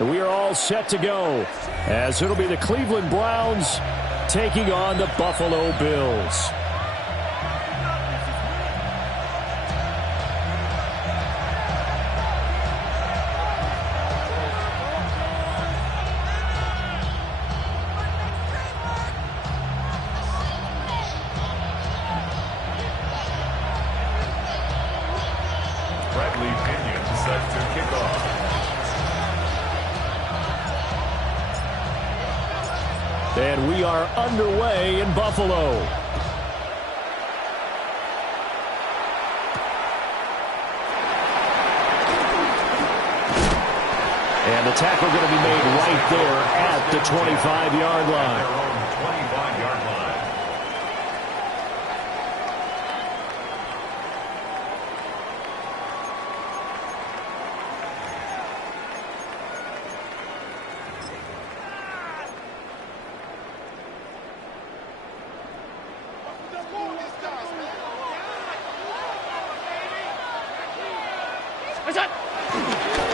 We are all set to go, as it'll be the Cleveland Browns taking on the Buffalo Bills. And we are underway in Buffalo. And the tackle going to be made right there at the 25-yard line.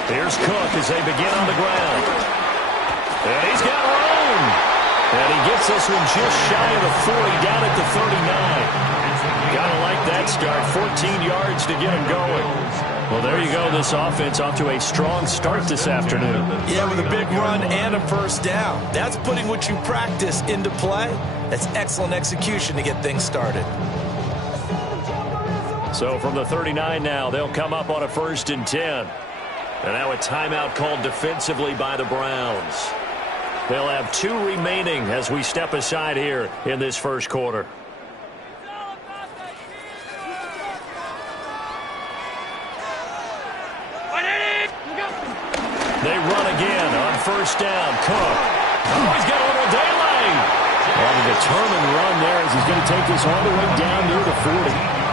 Here's Cook as they begin on the ground. And he's got room. And he gets this one just shy of the 40, down at the 39. Gotta like that start. 14 yards to get him going. Well, there you go. This offense off to a strong start this afternoon. Yeah, with a big run and a first down. That's putting what you practice into play. That's excellent execution to get things started. So from the 39 now, they'll come up on a 1st and 10. And now a timeout called defensively by the Browns. They'll have 2 remaining as we step aside here in this first quarter. They run again on 1st down. Cook. Oh, he's got a little daylight. And a determined run there as he's going to take this all the way down near the 40.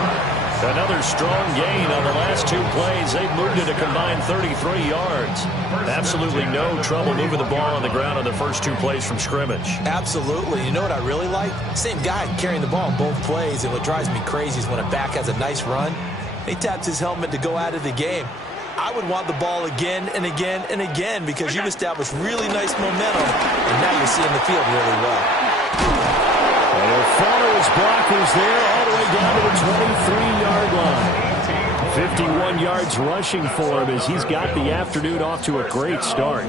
Another strong gain on the last 2 plays. They've moved it a combined 33 yards. Absolutely no trouble moving the ball on the ground on the first 2 plays from scrimmage. Absolutely. You know what I really like? Same guy carrying the ball in both plays, and what drives me crazy is when a back has a nice run, he taps his helmet to go out of the game. I would want the ball again and again and again because you've established really nice momentum, and now you're seeing the field really well. And he'll follow his blockers there all the way down to the 23-yard line. 51 yards rushing for him as he's got the afternoon off to a great start.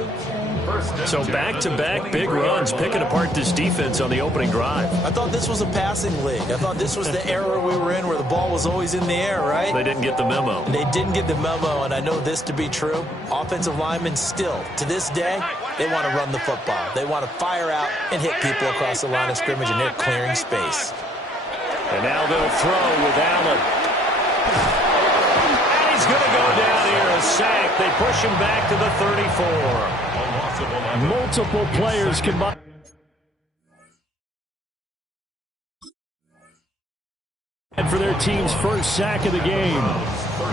So back-to-back big runs, picking apart this defense on the opening drive. I thought this was a passing league. I thought this was the era we were in where the ball was always in the air, right? They didn't get the memo. They didn't get the memo, and I know this to be true. Offensive linemen still, to this day, they want to run the football. They want to fire out and hit people across the line of scrimmage, and they're clearing space. And now they'll throw with Allen. And he's going to go down here, a sack. They push him back to the 34. Multiple players combined. And for their team's first sack of the game.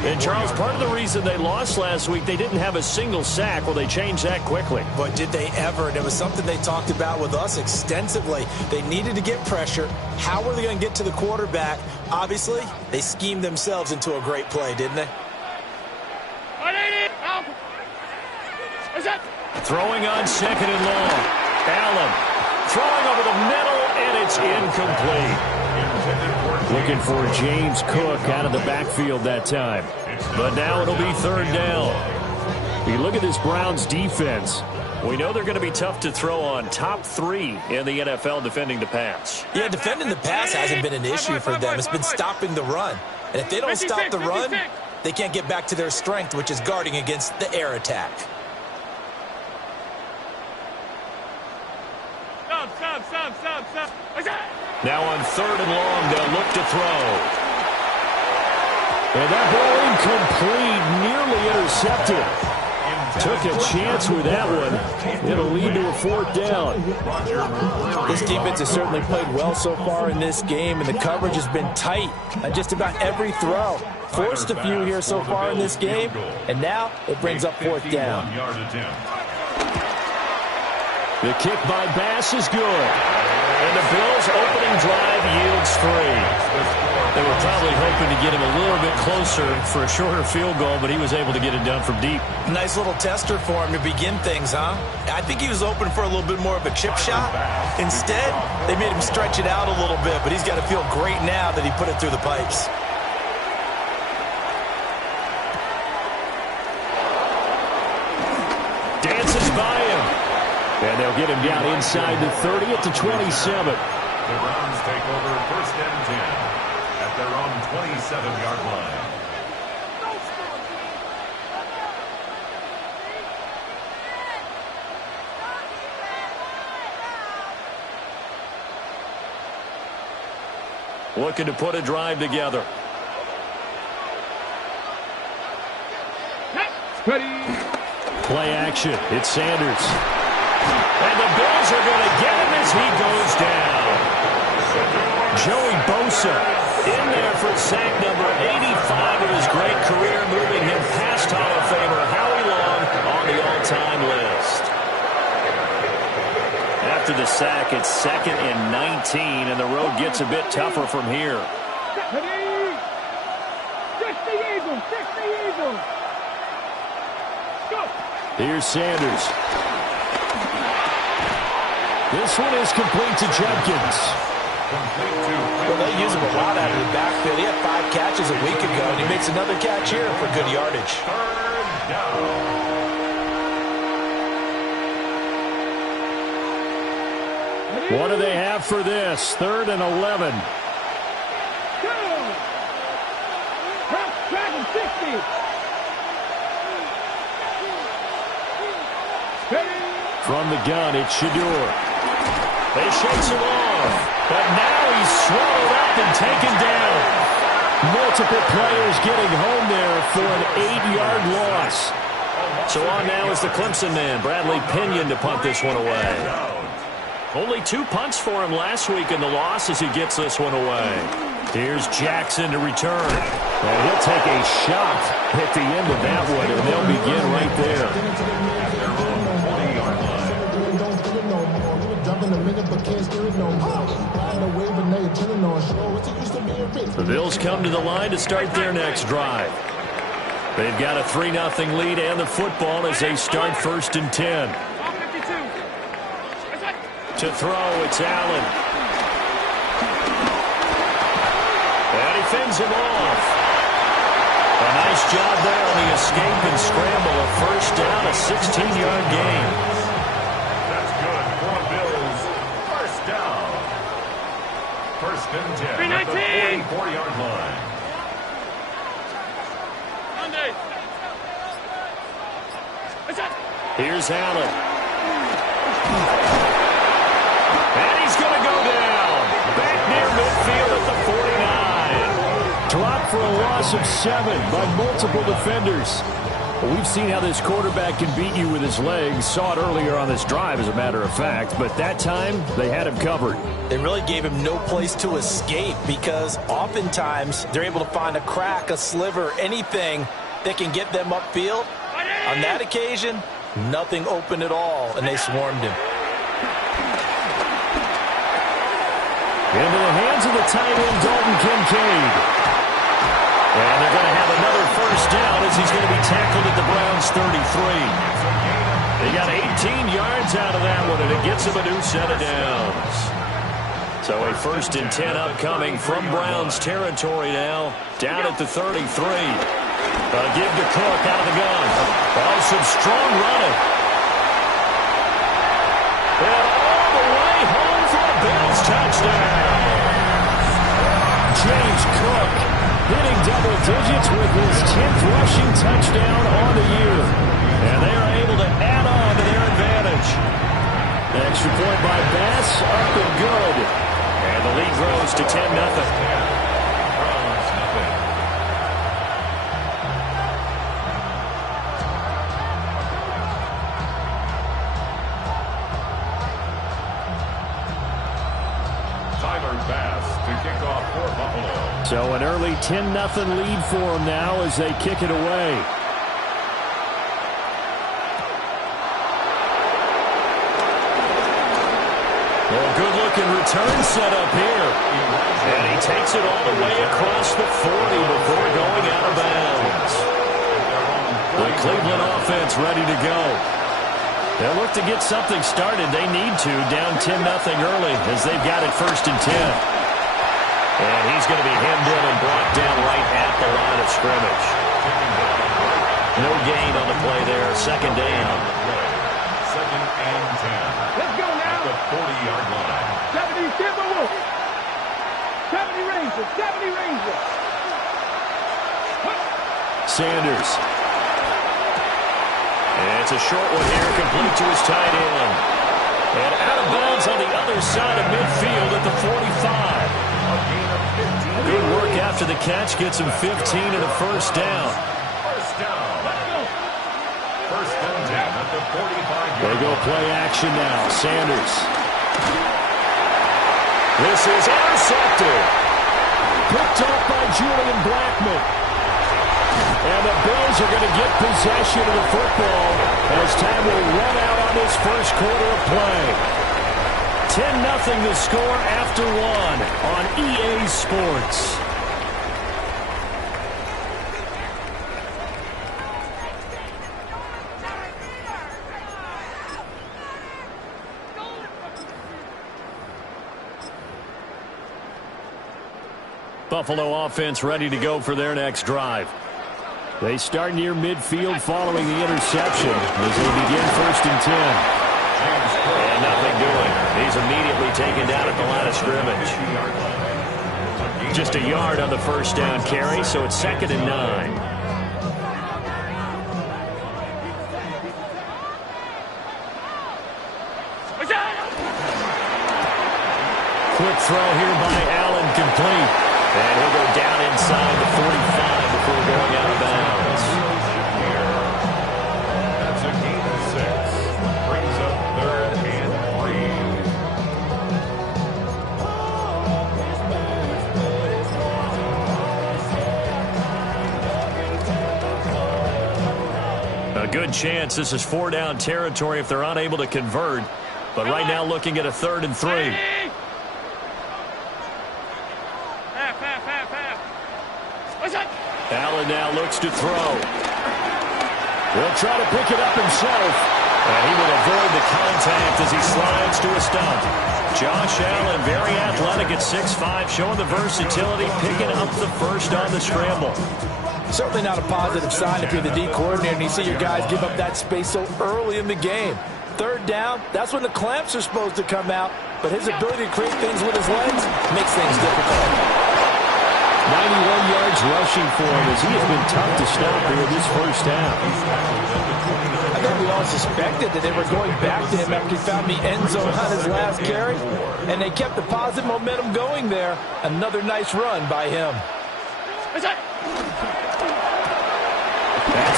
And Charles, part of the reason they lost last week, they didn't have a single sack. Well, they changed that quickly. But did they ever? And it was something they talked about with us extensively. They needed to get pressure. How were they going to get to the quarterback? Obviously, they schemed themselves into a great play, didn't they? Throwing on 2nd and long. Allen throwing over the middle, and it's incomplete. Looking for James Cook out of the backfield that time. But now it'll be 3rd down. You look at this Browns defense. We know they're going to be tough to throw on. Top 3 in the NFL defending the pass. Yeah, defending the pass hasn't been an issue for them. It's been stopping the run. And if they don't stop the run, they can't get back to their strength, which is guarding against the air attack. Now on 3rd and long, they'll look to throw. And that ball incomplete, nearly intercepted. Took a chance with that one. It'll lead to a 4th down. This defense has certainly played well so far in this game, and the coverage has been tight on just about every throw. Forced a few here so far in this game, and now it brings up 4th down. The kick by Bass is good. And the Bills' opening drive yields 3. They were probably hoping to get him a little bit closer for a shorter field goal, but he was able to get it done from deep. Nice little tester for him to begin things, huh? I think he was open for a little bit more of a chip shot. Instead, they made him stretch it out a little bit, but he's got to feel great now that he put it through the pipes. Dances by him. And they'll get him down inside the 30 at the 27. The Browns take over 1st and 10 at their own 27-yard line. Looking to put a drive together. Play action. It's Sanders. And the Bills are going to get him as he goes down. Joey Bosa in there for sack number 85 of his great career, moving him past Hall of Famer Howie Long on the all-time list. After the sack, it's 2nd and 19, and the road gets a bit tougher from here. Here's Sanders. This one is complete to Jenkins. Well, they use him a lot out of the backfield. He had 5 catches a week ago, and he makes another catch here for good yardage. 3rd down. What do they have for this? 3rd and 11. From the gun, it's Shador. They shakes him off, but now he's swallowed up and taken down. Multiple players getting home there for an 8-yard loss. So on now is the Clemson man, Bradley Pinion, to punt this one away. Only 2 punts for him last week in the loss as he gets this one away. Here's Jackson to return. And he'll take a shot at the end of that one, and they'll begin right there. The Bills come to the line to start their next drive. They've got a 3-0 lead and the football as they start 1st and 10. To throw, it's Allen. And he fends him off. A nice job there on the escape and scramble. A 1st down, a 16-yard gain. That's good for the Bills. 1st down. 1st and 10 at the 44-yard line. Here's Allen. And he's going to go down. Back near midfield at the 49. Dropped for a loss of 7 by multiple defenders. Well, we've seen how this quarterback can beat you with his legs. Saw it earlier on this drive, as a matter of fact. But that time, they had him covered. They really gave him no place to escape because oftentimes they're able to find a crack, a sliver, anything that can get them upfield. On that occasion, nothing open at all, and they swarmed him. Into the hands of the tight end, Dalton Kincaid. And they're going to have another 1st down as he's going to be tackled at the Browns' 33. They got 18 yards out of that one, and it gets them a new set of downs. So a 1st and 10 upcoming from Browns territory now, down at the 33. Give to Cook out of the gun. Oh, some strong running. And all the way home for a Bills touchdown. James Cook hitting double digits with his 10th rushing touchdown on the year. And they are able to add on to their advantage. Extra point by Bass, up and good. And the lead grows to 10-0. So an early 10-0 lead for them now as they kick it away. good-looking return set up here. And he takes it all the way across the 40 before going out of bounds. The Cleveland offense ready to go. They'll look to get something started. They need to, down 10-0 early as they've got it 1st and 10. And he's going to be hemmed in and brought down right at the line of scrimmage. No gain on the play there. 2nd down. 2nd and 10. Let's go now. At the 40-yard line. 70, Timber Wolf. 70 Rangers. 70 Rangers. Sanders. And it's a short one here, complete to his tight end. And out of bounds on the other side of midfield at the 45. Good work after the catch. Gets him 15 and a 1st down. First down. 1st and 10 at the 45-yard They go play action now. Sanders. This is intercepted. Picked up by Julian Blackmon. And the Bills are going to get possession of the football as time will run out on this 1st quarter of play. 10-0 the score after 1 on EA Sports. Buffalo offense ready to go for their next drive. They start near midfield following the interception as they begin 1st and 10. And nothing doing. He's immediately taken down at the line of scrimmage. Just a yard on the 1st down carry, so it's 2nd and 9. Quick throw here by Allen, complete. And he'll go down inside the 45 before going out of bounds. That's a gain of 6. Brings up 3rd and 3. A good chance this is 4-down territory if they're unable to convert. But right now looking at a 3rd and 3. Allen now looks to throw. He'll try to pick it up himself. And he will avoid the contact as he slides to a stop. Josh Allen, very athletic at 6'5", showing the versatility, picking up the 1st on the scramble. Certainly not a positive sign if you're the D coordinator and you see your guys give up that space so early in the game. 3rd down, that's when the clamps are supposed to come out. But his ability to create things with his legs makes things difficult. 91 yards rushing for him as he has been tough to stop here this 1st half. I think we all suspected that they were going back to him after he found the end zone on his last carry. And they kept the positive momentum going there. Another nice run by him. That's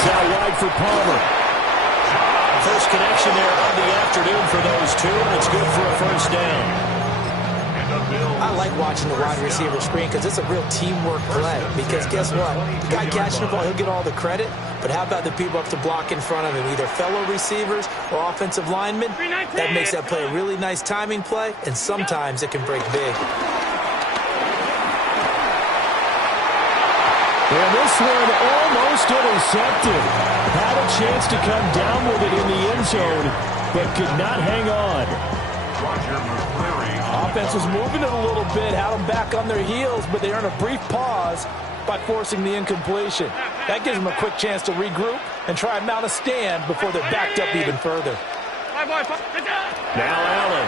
out wide for Palmer. First connection there on the afternoon for those two, and it's good for a 1st down. I like watching the wide receiver screen because it's a real teamwork play. Because guess what? The guy catching the ball, he'll get all the credit. But how about the people up to block in front of him, either fellow receivers or offensive linemen? That makes that play a really nice timing play, and sometimes it can break big. And this one almost intercepted. Had a chance to come down with it in the end zone, but could not hang on. Offense was moving it a little bit, had them back on their heels, but they earned a brief pause by forcing the incompletion. That gives them a quick chance to regroup and try and mount a stand before they're backed up even further. Now Allen.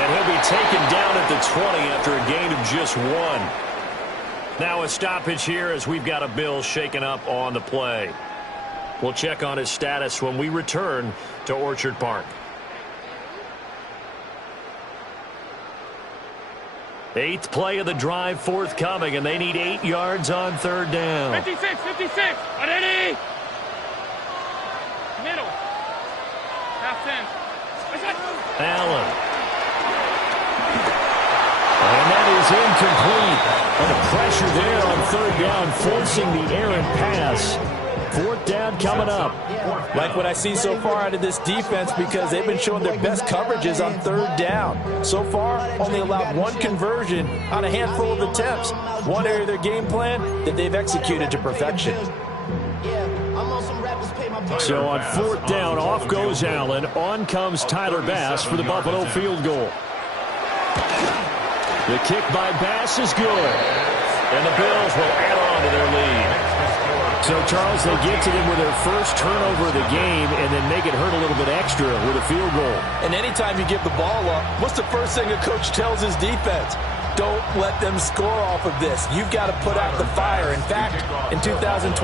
And he'll be taken down at the 20 after a gain of just 1. Now a stoppage here as we've got a Bill shaken up on the play. We'll check on his status when we return to Orchard Park. 8th play of the drive forthcoming, and they need 8 yards on 3rd down. 56, 56. Ready? Middle. Half 10. Allen. And that is incomplete. And the pressure there on 3rd down, forcing the errant pass. 4th down coming up. Like what I see so far out of this defense because they've been showing their best coverages on 3rd down. So far, only allowed 1 conversion on a handful of attempts. One area of their game plan that they've executed to perfection. So on 4th down, off goes Allen. On comes Tyler Bass for the Buffalo field goal. The kick by Bass is good. And the Bills will add on to their lead. So, Charles, they get to them with their first turnover of the game and then make it hurt a little bit extra with a field goal. And anytime you give the ball up, what's the first thing a coach tells his defense? Don't let them score off of this. You've got to put out the fire. In fact, in 2021,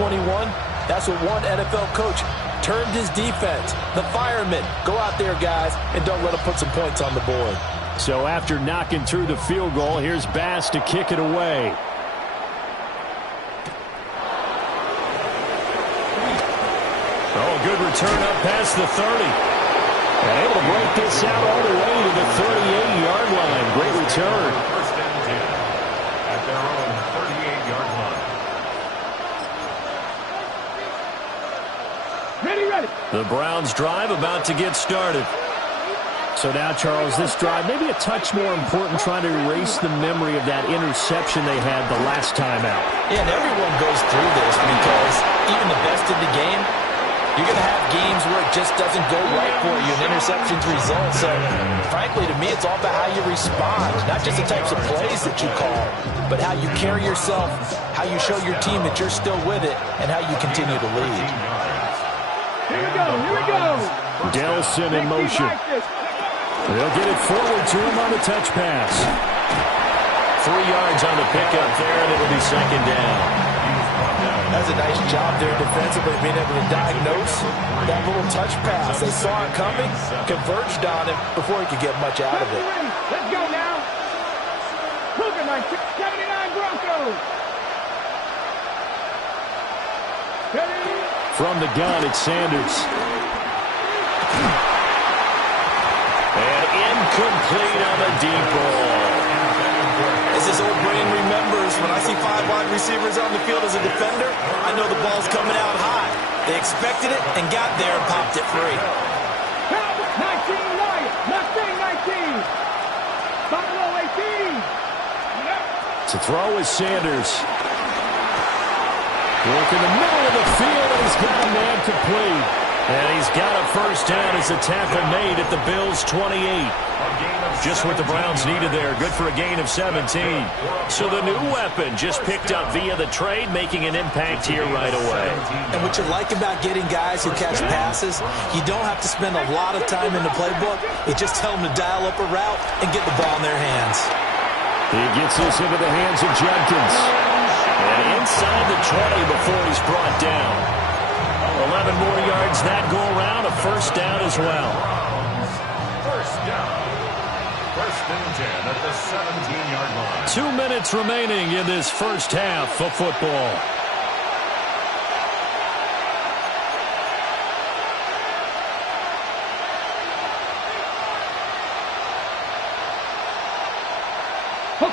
that's what one NFL coach termed his defense. The firemen. Go out there, guys, and don't let them put some points on the board. So after knocking through the field goal, here's Bass to kick it away. Oh, good return up past the 30. And able to break this out all the way to the 38-yard line. Great return. First and 10 at their own 38-yard line. Ready. The Browns drive about to get started. So now, Charles, this drive maybe a touch more important, trying to erase the memory of that interception they had the last time out. Yeah, and everyone goes through this because even the best in the game, you're going to have games where it just doesn't go right for you and interceptions result. So, frankly, to me, it's all about how you respond, not just the types of plays that you call, but how you carry yourself, how you show your team that you're still with it, and how you continue to lead. Here we go. Delson in motion. They'll get it forward to him on the touch pass. 3 yards on the pickup there, and it'll be 2nd down. That's a nice job there defensively, being able to diagnose that little touch pass. They saw it coming, converged on him before he could get much out of it. Let's go now. Cougar 79 Broncos. Ready. From the gun, it's Sanders. And incomplete on the deep ball. As this old brain remembers, when I see 5 wide receivers on the field as a defender, I know the ball's coming out high. They expected it and got there and popped it free. 19 Lions. Mustang 19. Buffalo 18. To throw is Sanders. Work in the middle of the field, and he's got a man complete. And he's got a first down as a tackle made at the Bills' 28. Just what the Browns needed there. Good for a gain of 17. So the new weapon just picked up via the trade, making an impact here right away. And what you like about getting guys who catch passes, you don't have to spend a lot of time in the playbook. You just tell them to dial up a route and get the ball in their hands. He gets this into the hands of Jenkins. And inside the 20 before he's brought down. 11 more yards that go around, a first down as well. First down. First and 10 at the 17-yard line. 2 minutes remaining in this first half of football.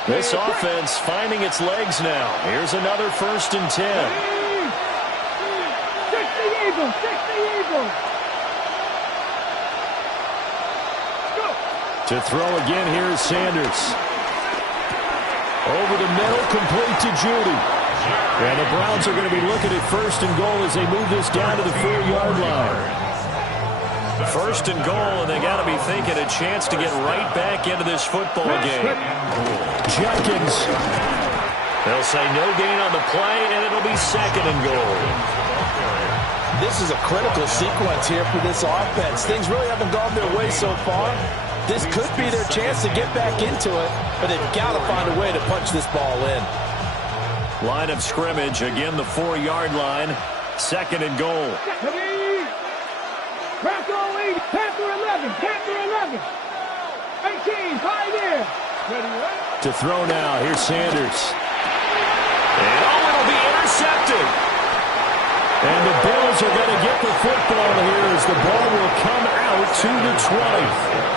This offense finding its legs now. Here's another first and 10. 60 Eagles. Go. To throw again, here is Sanders. Over the middle, complete to Judy. And the Browns are going to be looking at first and goal as they move this down to the 4-yard line. First and goal, and they got to be thinking a chance to get right back into this football game. Jenkins. They'll say no gain on the play, and it'll be 2nd and goal. This is a critical sequence here for this offense. Things really haven't gone their way so far. This could be their chance to get back into it, but they've got to find a way to punch this ball in. Line of scrimmage, again the 4-yard line. 2nd and goal. Panther 11. 18, Pioneer. To throw now, here's Sanders. And it'll be intercepted. And the Bills are going to get the football here as the ball will come out to the 20.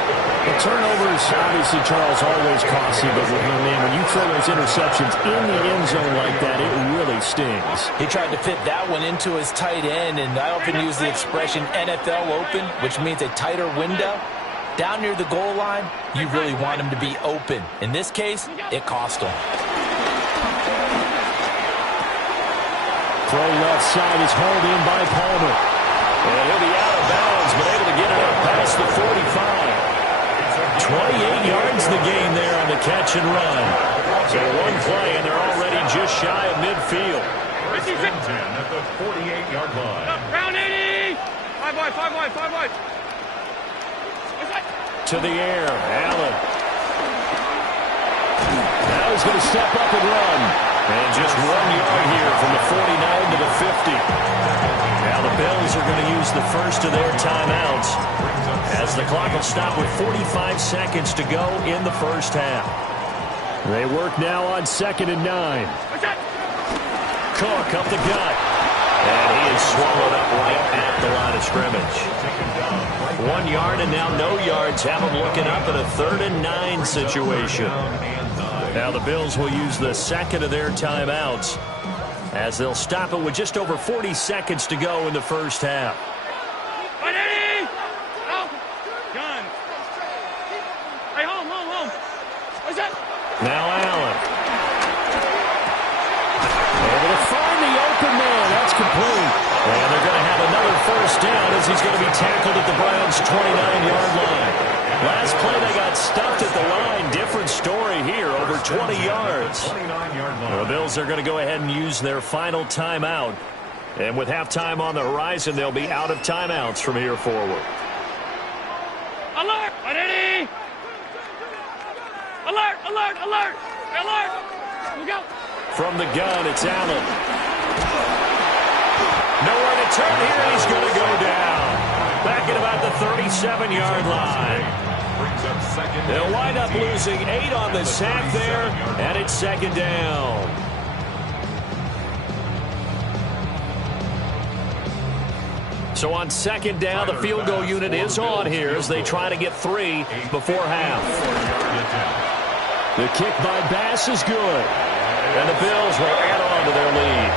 The turnovers, obviously, Charles, always costly, but man, when you throw those interceptions in the end zone like that, it really stings. He tried to fit that one into his tight end, and I often use the expression NFL open, which means a tighter window. Down near the goal line, you really want him to be open. In this case, it cost him. Throw left side is hauled in by Palmer. And he'll be out of bounds, but able to get it up past the 45. 28 yards the gain there on the catch and run. So one play, and they're already just shy of midfield. 10 at the 48-yard line. Round 80. 5 wide, 5 wide, 5 wide. To the air, Allen. Now he's going to step up and run. And just 1 yard here from the 49 to the 50. Now the Bills are going to use the first of their timeouts, as the clock will stop with 45 seconds to go in the first half. They work now on 2nd and 9. Cook up the gut. And he is swallowed up right at the line of scrimmage. 1 yard and now no yards. Have him looking up at a 3rd and 9 situation. Now the Bills will use the second of their timeouts, as they'll stop it with just over 40 seconds to go in the first half. Now Allen. Able to find the open man. That's complete. And they're going to have another first down as he's going to be tackled at the Browns' 29-yard line. Last play they got stuffed at the line. Different story here, over 20 yards. The Bills are going to go ahead and use their final timeout. And with halftime on the horizon, they'll be out of timeouts from here forward. Alert! Ready! Alert! Alert! Alert! Alert! We go! From the gun, it's Allen. Nowhere to turn here. He's going to go down. Back at about the 37-yard line. They'll wind up losing 8 on the sack there, and it's 2nd down. So on 2nd down, the field goal unit is on here as they try to get 3 before half. The kick by Bass is good. And the Bills will add on to their lead.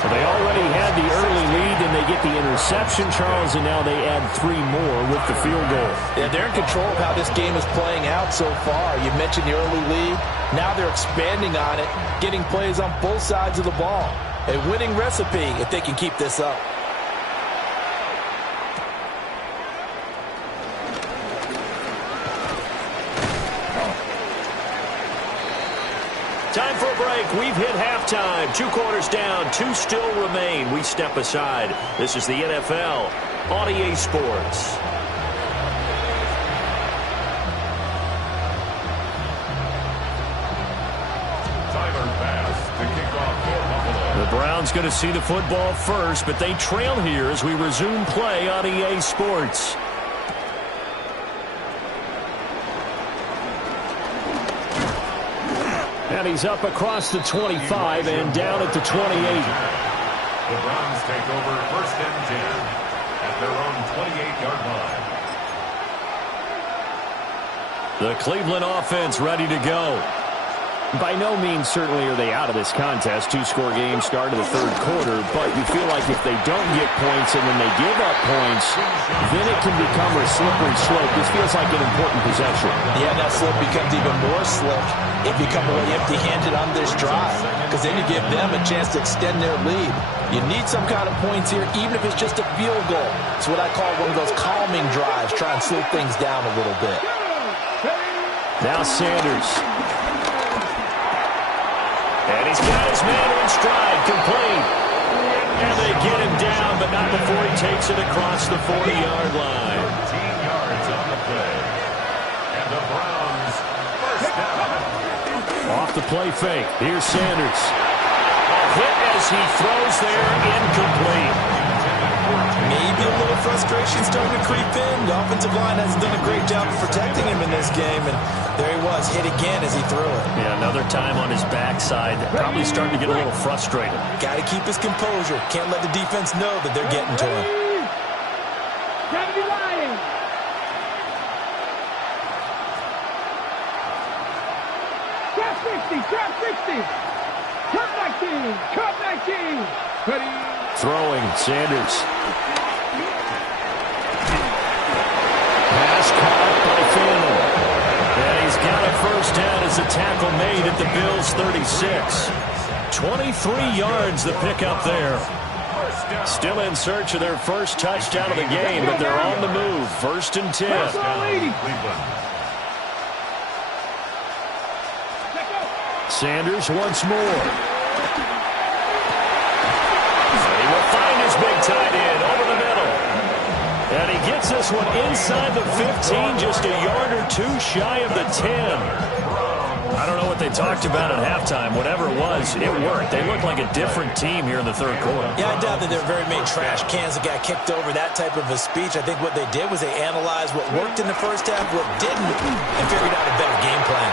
So they already had the early lead, and they get the interception, Charles, and now they add 3 more with the field goal. Yeah, they're in control of how this game is playing out so far. You mentioned the early lead. Now they're expanding on it, getting plays on both sides of the ball. A winning recipe if they can keep this up. Time for a break. We've hit halftime. 2 quarters down. 2 still remain. We step aside. This is the NFL on EA Sports. The Browns going to see the football first, but they trail here as we resume play on EA Sports. And he's up across the 25 and down at the 28. The Browns take over 1st and 10 at their own 28-yard line. The Cleveland offense ready to go. By no means certainly are they out of this contest. 2-score game start of the 3rd quarter, but you feel like if they don't get points and then they give up points, then it can become a slippery slope. This feels like an important possession. Yeah, that slope becomes even more slick if you come away empty-handed on this drive, because then you give them a chance to extend their lead. You need some kind of points here, even if it's just a field goal. It's what I call one of those calming drives, try and slow things down a little bit. Now Sanders. And he's got his man in stride, complete. And they get him down, but not before he takes it across the 40-yard line. 13 yards on the play. And the Browns first down. Off the play fake. Here's Sanders. A hit as he throws there, incomplete. Maybe a little frustration starting to creep in. The offensive line hasn't done a great job of protecting him in this game, and there he was, hit again as he threw it. Yeah, another time on his backside. Probably starting to get a little frustrated. Got to keep his composure. Can't let the defense know that they're getting to him. 70 Lions. Trap 60, trap 60. Cut 19, cut 19. Ready. Throwing, Sanders. Pass caught by Phantom. And he's got a first down as a tackle made at the Bills' 36. 23 yards the pickup there. Still in search of their first touchdown of the game, but they're on the move. 1st and 10. Sanders once more. And he will find his big tight end over the middle. And he gets this one inside the 15, just a yard or two shy of the 10. I don't know what they talked about at halftime. Whatever it was, it worked. They looked like a different team here in the third quarter. Yeah, I doubt that they're very many trash cans that got kicked over, that type of a speech. I think what they did was they analyzed what worked in the first half, what didn't, and figured out a better game plan.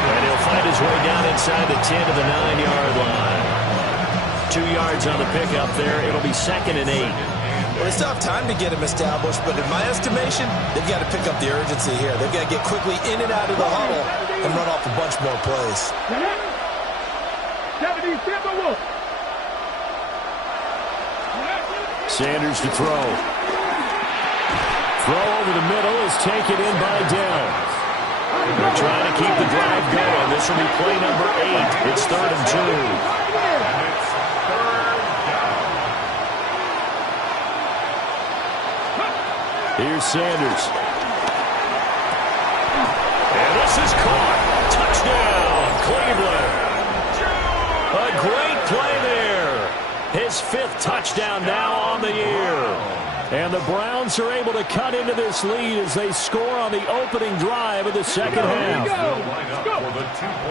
And he'll find his way down inside the 10 to the 9-yard line. 2 yards on the pickup there. It'll be 2nd and 8. Well, they still have time to get him established, but in my estimation, they've got to pick up the urgency here. They've got to get quickly in and out of the huddle and run off a bunch more plays. 70 Timberwolves. Sanders to throw. Throw over the middle is taken in by Downs. They're trying to keep the drive going. This will be play number 8. It's 3rd and 2. Here's Sanders. And this is caught. Touchdown, Cleveland. A great play there. His 5th touchdown now on the year. And the Browns are able to cut into this lead as they score on the opening drive of the second half.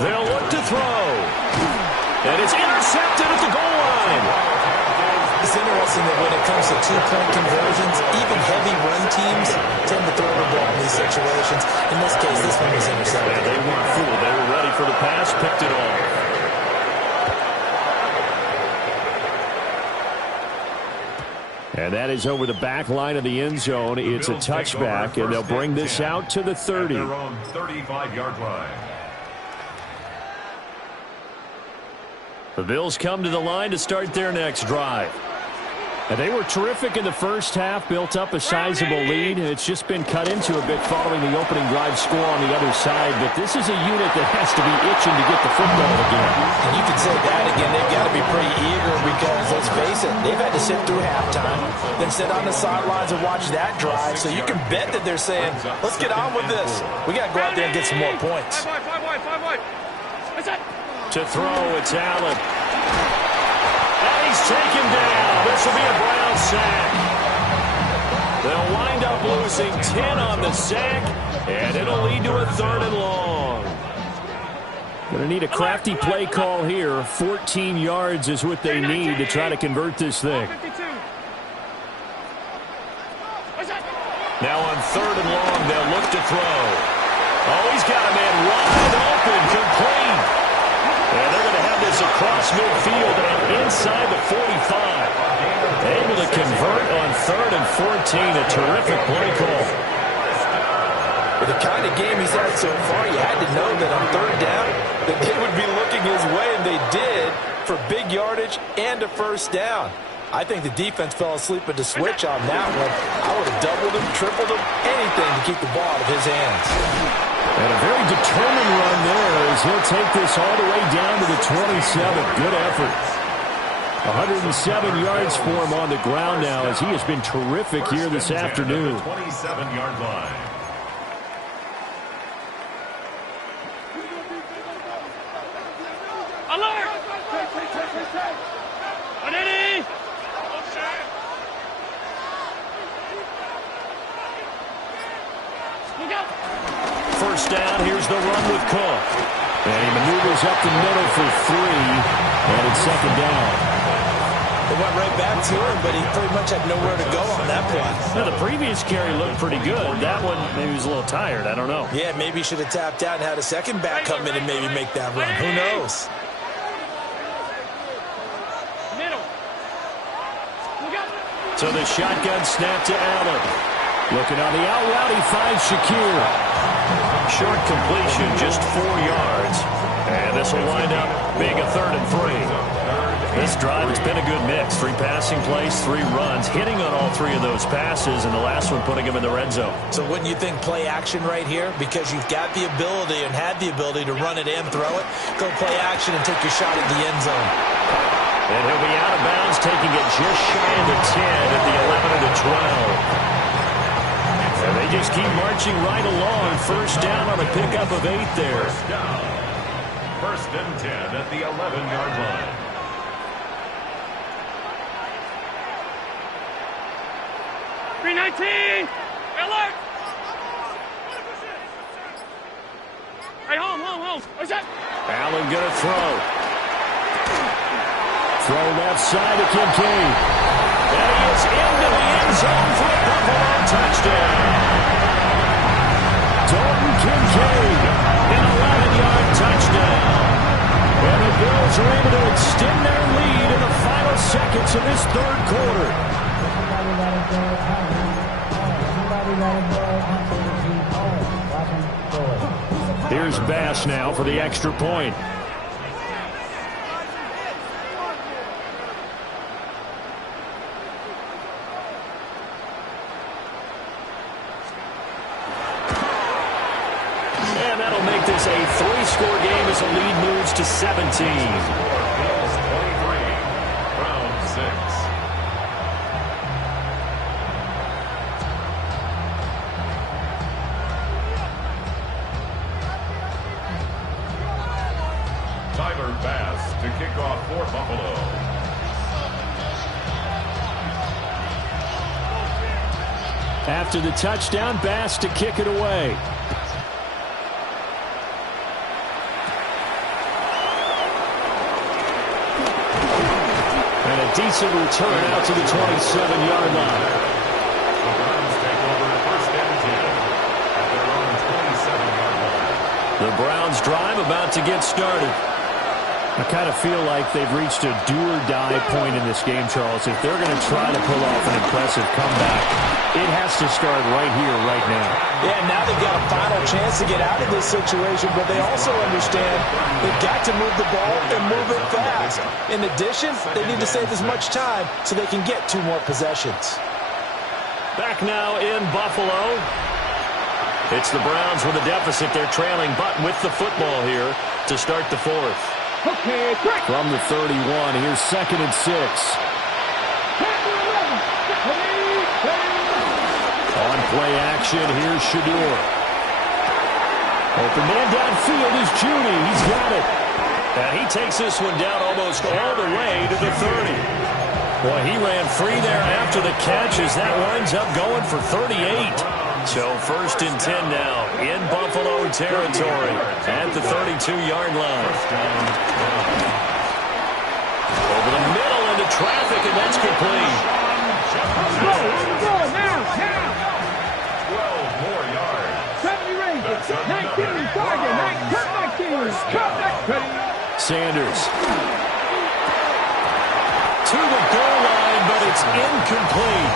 They'll look to throw. And it's intercepted at the goal line. It's interesting that when it comes to two-point conversions, even heavy run teams tend to throw the ball in these situations. In this case, this one was intercepted. Yeah, they weren't fooled. They were ready for the pass, picked it off. And that is over the back line of the end zone. It's a touchback, and they'll bring this out to the 30. Their own 35-yard line. The Bills come to the line to start their next drive. And they were terrific in the first half, built up a sizable lead. It's just been cut into a bit following the opening drive score on the other side. But this is a unit that has to be itching to get the football again. And you can say that again. They've got to be pretty eager because, let's face it, they've had to sit through halftime, then sit on the sidelines and watch that drive. So you can bet that they're saying, let's get on with this. We got to go out there and get some more points. To throw, it's Allen. And he's taken down. This will be a Brown sack. They'll wind up losing 10 on the sack, and it'll lead to a 3rd and long. Going to need a crafty play call here. 14 yards is what they need to try to convert this thing. Now on 3rd and long, they'll look to throw. Oh, he's got a man wide open, complete. And they're going to have this across midfield and inside the 45. Able to convert on 3rd and 14. A terrific play call. With the kind of game he's had so far, you had to know that on 3rd down that they would be looking his way, and they did, for big yardage and a first down. I think the defense fell asleep at the switch on that one. I would have doubled him, tripled him, anything to keep the ball out of his hands. And a very determined run there as he'll take this all the way down to the 27. Good effort. 107 yards for him on the ground now as he has been terrific here this afternoon. 27-yard line. Alert! Ready? First down, here's the run with Cook. And he maneuvers up the middle for 3, and it's 2nd down. They went right back to him, but he pretty much had nowhere to go on that play. Now, the previous carry looked pretty good. That one, maybe he was a little tired. I don't know. Yeah, maybe he should have tapped out and had a second back come in and maybe make that run. Who knows? To So the shotgun snap to Allen. Looking on the out route, he finds Shakir. Short completion, just 4 yards. And this will wind up being a 3rd and 3. This drive has been a good mix. 3 passing plays, 3 runs, hitting on all 3 of those passes, and the last one putting him in the red zone. So wouldn't you think play action right here? Because you've got the ability and had the ability to run it and throw it. Go play action and take your shot at the end zone. And he'll be out of bounds, taking it just shy of the 10 at the 11 and the 12. And they just keep marching right along. First down on a pickup of 8 there. First down. 1st and 10 at the 11-yard line. .319! Alert! Hey, home. What's that? Allen gonna throw. Throw left side to Kincaid. And he is into the end zone for a Buffalo touchdown. Dalton Kincaid, an 11-yard touchdown. And the Bills are able to extend their lead in the final seconds of this 3rd quarter. Here's Bass now for the extra point. And that'll make this a 3-score game as the lead moves to 17. Bills 23, Browns 6. Tyler Bass to kick off for Buffalo. After the touchdown, Bass to kick it away. And a decent return out to the 27-yard line. The Browns take over 1st and 10 at their own 27-yard line. The Browns drive about to get started. I kind of feel like they've reached a do-or-die point in this game, Charles. If they're going to try to pull off an impressive comeback, it has to start right here, right now. Yeah, now they've got a final chance to get out of this situation, but they also understand they've got to move the ball and move it fast. In addition, they need to save as much time so they can get 2 more possessions. Back now in Buffalo. It's the Browns with a deficit. They're trailing, but with the football here to start the 4th. Okay, break. From the 31, here's 2nd and 6. On play action, here's Shador. Open man downfield is Judy. He's got it. And he takes this one down almost all the way to the 30. Boy, he ran free there after the catch as that winds up going for 38. So 1st and 10 now in Buffalo territory at the 32-yard line. Over the middle into traffic, and that's complete. Go now. 12 more yards. 70 ranges. 19 target. 19. Sanders to the goal line, but it's incomplete.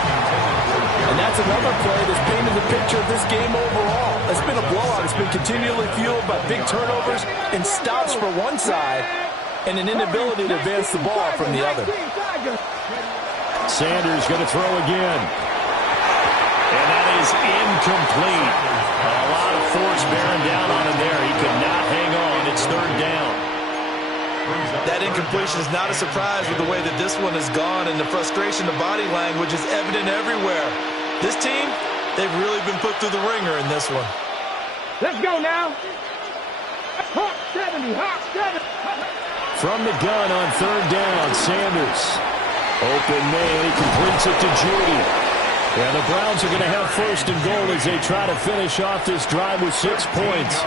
And that's another play that's painted the picture of this game overall. It's been a blowout. It's been continually fueled by big turnovers and stops for one side and an inability to advance the ball from the other. Sanders going to throw again. And that is incomplete. A lot of force bearing down on him there. He could not hang on. It's 3rd down. That incompletion is not a surprise with the way that this one has gone, and the frustration, the body language is evident everywhere. This team, they've really been put through the ringer in this one. Let's go now. Hawk 70. From the gun on 3rd down, Sanders. Open man, he completes it to Judy. And the Browns are going to have 1st and goal as they try to finish off this drive with 6 points.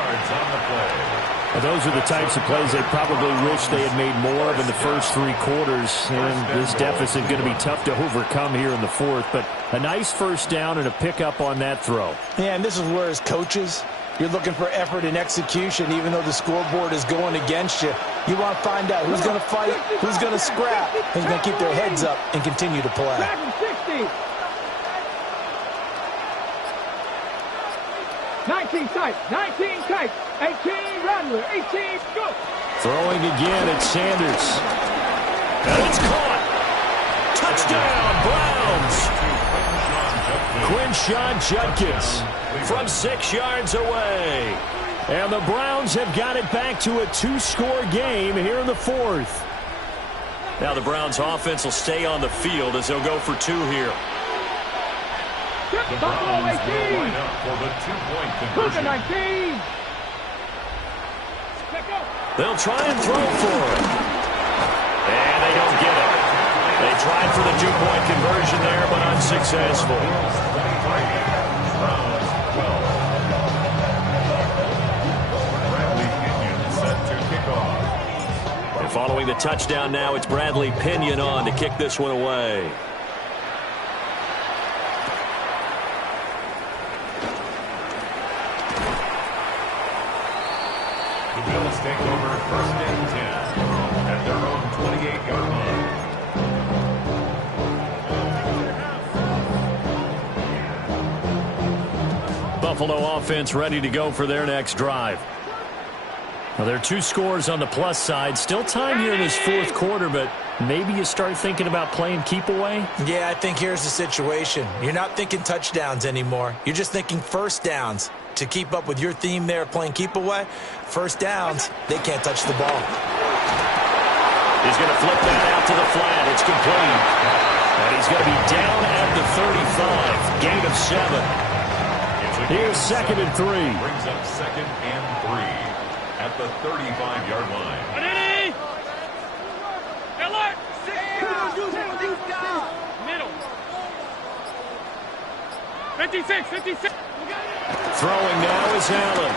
Well, those are the types of plays they probably wish they had made more of in the first 3 quarters. And this deficit going to be tough to overcome here in the 4th. But a nice 1st down and a pickup on that throw. Yeah, and this is where as coaches, You're looking for effort and execution, even though the scoreboard is going against you. You want to find out who's going to fight, who's going to scrap, who's going to keep their heads up and continue to play. 19 tight, 19 tight, 18 Rattler, 18 go. Throwing again at Sanders. And it's caught. Touchdown, Browns. Quinshawn Judkins from 6 yards away. And the Browns have got it back to a 2-score game here in the 4th. Now the Browns offense will stay on the field as they'll go for 2 here. The Browns will line up for the 2-point conversion. 19. They'll try and throw for it. And they don't get it. They tried for the 2-point conversion there, but unsuccessful. Browns 12. Bradley Pinion set to kick off. And following the touchdown now, it's Bradley Pinion on to kick this one away. The Bills take over 1st and 10 at their own 28-yard line. Buffalo offense ready to go for their next drive. Well, there are 2 scores on the plus side. Still time here in this 4th quarter, but maybe you start thinking about playing keep away? Yeah, I think here's the situation. You're not thinking touchdowns anymore. You're just thinking first downs. To keep up with your theme there, playing keep away, first downs, they can't touch the ball. He's going to flip that out to the flat. It's complete. And he's going to be down at the 35. Gain of 7. Here's 2nd and 3. Brings up 2nd and 3 at the 35-yard line. Alert! Middle. 56, 56. Throwing now is Allen.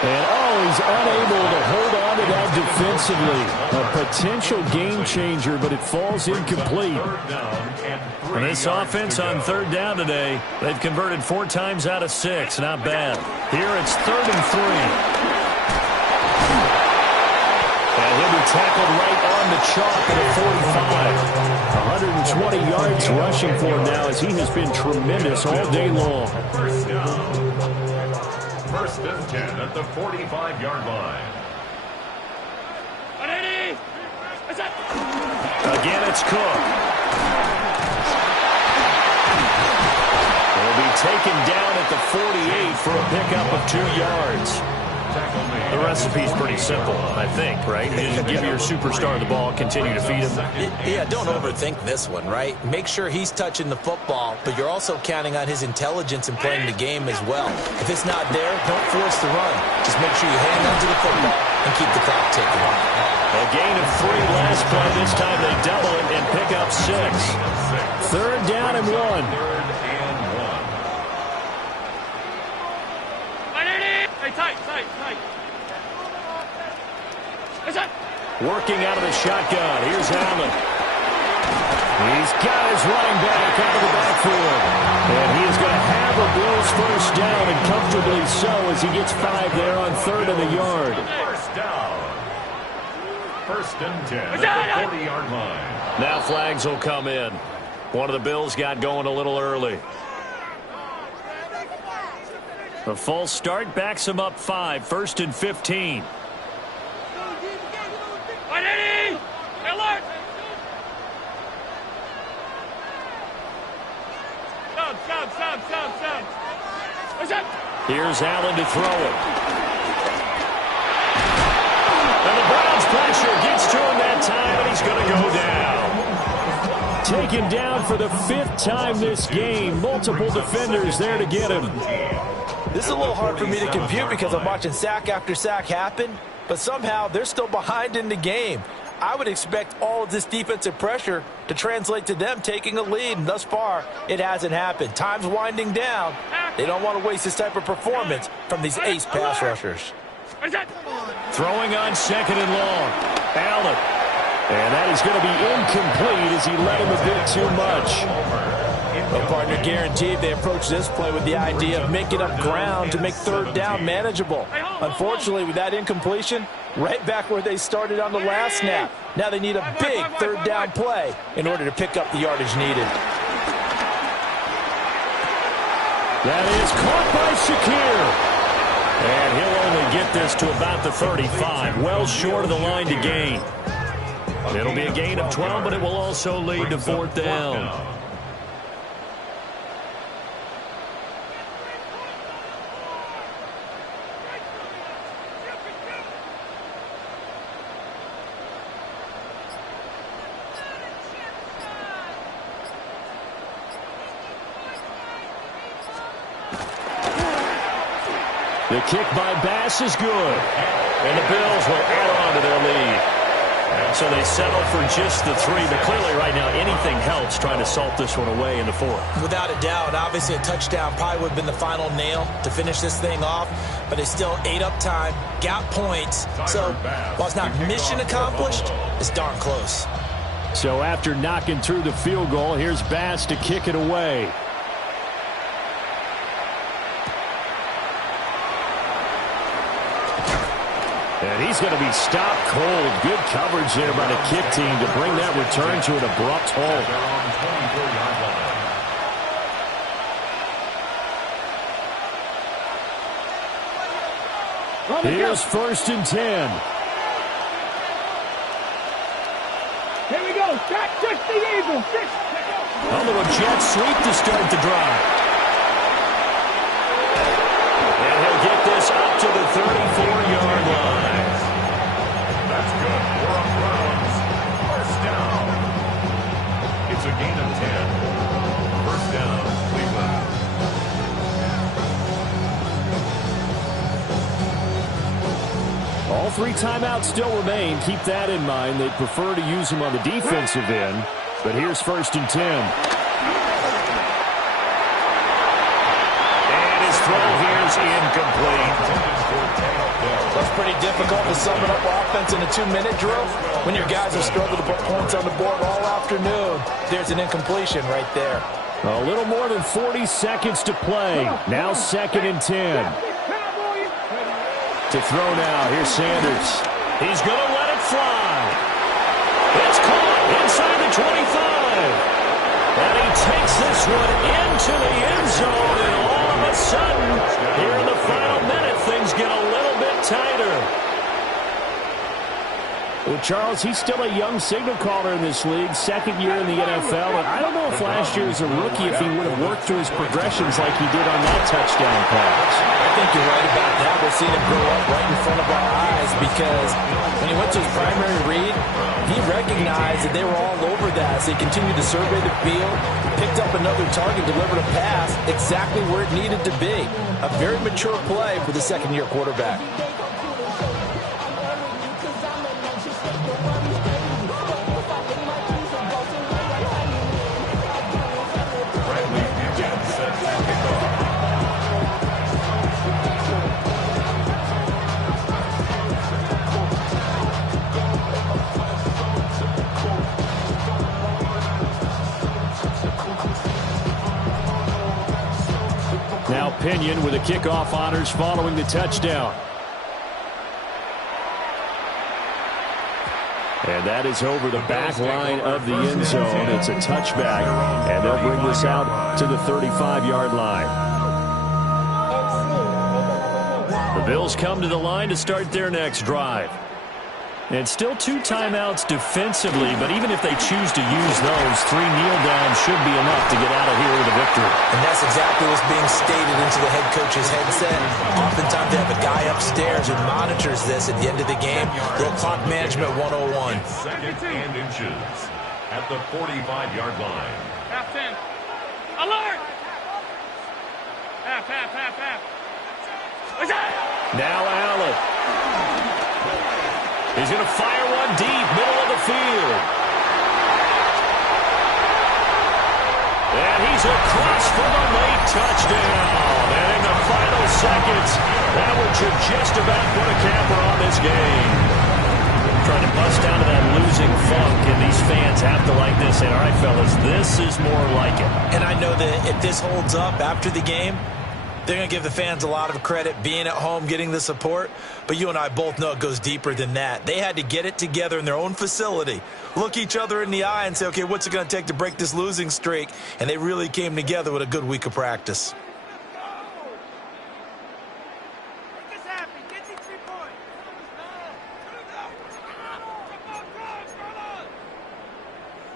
And he's unable to hold on to that defensively. A potential game changer, but it falls incomplete. And this offense on 3rd down today, they've converted 4 times out of 6. Not bad. Here it's 3rd and 3. And he'll be tackled right on the chalk at a 45. 120 yards rushing for him now as he has been tremendous all day long. 1st and 10 at the 45-yard line. Again, it's Cook. He'll be taken down at the 48 for a pickup of 2 yards. The recipe's pretty simple, I think, right? You just give your superstar the ball, continue to feed him. Yeah, don't overthink this one, right? Make sure he's touching the football, but you're also counting on his intelligence in playing the game as well. If it's not there, don't force the run. Just make sure you hang on to the football and keep the clock ticking. A gain of 3 last play. This time they double it and pick up 6. 3rd down and 1. 3rd and 1. Tight. Working out of the shotgun. Here's Allen. He's got his running back out of the backfield. And he is going to have a Bills 1st down, and comfortably so as he gets 5 there on 3rd and a yard. 1st down. 1st and 10 at the 40-yard line. Now flags will come in. One of the Bills got going a little early. The false start backs him up 5. 1st and 15. Alert! Stop. Here's Allen to throw it. And the Browns pressure gets to him that time, and he's going to go down. Taken down for the 5th time this game. Multiple defenders there to get him. This is a little hard for me to compute because I'm watching sack after sack happen, but somehow they're still behind in the game. I would expect all of this defensive pressure to translate to them taking a lead, and thus far, it hasn't happened. Time's winding down. They don't want to waste this type of performance from these ace pass rushers. Throwing on 2nd and long. Allen. And that is going to be incomplete as he led him a bit too much. Well, partner, guaranteed they approach this play with the idea of making up ground to make third down manageable. Unfortunately, with that incompletion, right back where they started on the last snap. Now they need a big third down play in order to pick up the yardage needed. That is caught by Shakir. And he'll only get this to about the 35, well short of the line to gain. It'll be a gain of 12, but it will also lead to fourth down. The kick by Bass is good. And the Bills will add on to their lead. So they settle for just the 3. But clearly right now anything helps trying to salt this one away in the 4th. Without a doubt, obviously a touchdown probably would have been the final nail to finish this thing off. But they still ate up time, got points. So while it's not mission accomplished, it's darn close. So after knocking through the field goal, here's Bass to kick it away. And he's going to be stopped cold. Good coverage there by the kick team to bring that return to an abrupt halt. Here's 1st and 10. Here we go. Shot 60 Eagles. A little jet sweep to start the drive. And he'll get this up to the 34-yard line. That's good. 4 on Browns. First down. It's a gain of 10. First down, Cleveland. All 3 timeouts still remain. Keep that in mind. They prefer to use them on the defensive end. But here's 1st and 10. And his throw here is incomplete. That's pretty difficult to sum it up offense in a 2-minute drill when your guys have struggled to put points on the board all afternoon. There's an incompletion right there. A little more than 40 seconds to play. Now 2nd and 10. To throw now. Here's Sanders. He's going to let it fly. It's caught inside the 25. And he takes this one into the end zone. And all of a sudden, here in the final minute, things get a little bit tighter. Well, Charles, he's still a young signal caller in this league, 2nd year in the NFL. And I don't know if last year as a rookie, if he would have worked through his progressions like he did on that touchdown pass. I think you're right about that. We're seeing him grow up right in front of our eyes because when he went to his primary read, he recognized that they were all over that. So he continued to survey the field, picked up another target, delivered a pass exactly where it needed to be. A very mature play for the 2nd-year quarterback. Now Pinion with the kickoff honors following the touchdown. And that is over the back line of the end zone. It's a touchback, and they'll bring this out to the 35-yard line. The Bills come to the line to start their next drive. And still 2 timeouts defensively, but even if they choose to use those, 3 kneel downs should be enough to get out of here with a victory. And that's exactly what's being stated into the head coach's headset. Oftentimes they have a guy upstairs who monitors this at the end of the game. Little clock management 101. 2nd and inches at the 45-yard line. Half 10. Alert! Half. Now Allen. He's going to fire one deep, middle of the field. And he's across for the late touchdown. And in the final seconds, that would just about put a capper on this game. trying to bust out of that losing funk, and these fans have to like this. And all right, fellas, this is more like it. And I know that if this holds up after the game, they're going to give the fans a lot of credit being at home, getting the support. But you and I both know it goes deeper than that. They had to get it together in their own facility, look each other in the eye and say, okay, what's it going to take to break this losing streak? And they really came together with a good week of practice.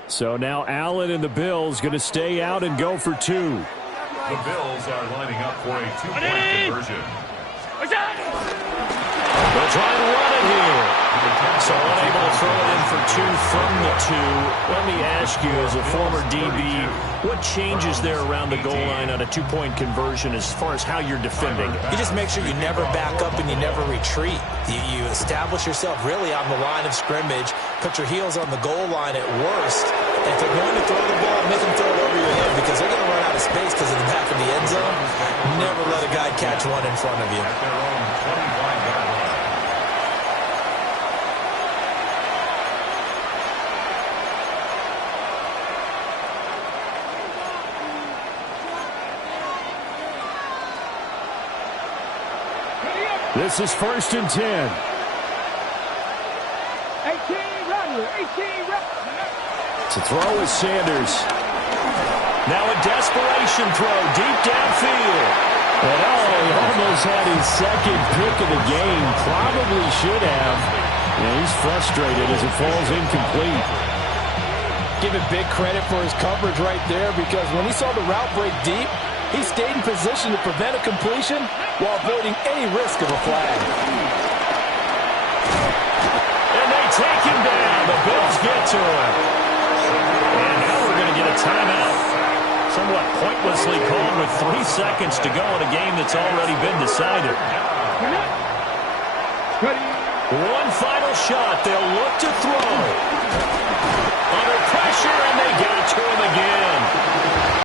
So now Allen and the Bills going to stay out and go for 2. The Bills are lining up for a 2-point conversion. They'll try and run it here. So unable to throw it in for 2 from the 2. Let me ask you, as a former DB, what changes there around the goal line on a 2-point conversion as far as how you're defending it? You just make sure you never back up and you never retreat. You establish yourself really on the line of scrimmage, put your heels on the goal line at worst. And if they're going to throw the ball, make them throw it over your head because they're going to run out of space because of the back of the end zone. Never let a guy catch one in front of you. At their own 25-yard line. This is 1st and 10. 18 Rattler, 18 Rattler. To throw is Sanders. Now a desperation throw deep downfield. And he almost had his second pick of the game. Probably should have. And he's frustrated as it falls incomplete. Give him big credit for his coverage right there because when he saw the route break deep, he stayed in position to prevent a completion while avoiding any risk of a flag. And they take him down. The Bills get to him. And now we're going to get a timeout. Somewhat pointlessly called with 3 seconds to go in a game that's already been decided. One final shot. They'll look to throw. Under pressure, and they got to him again.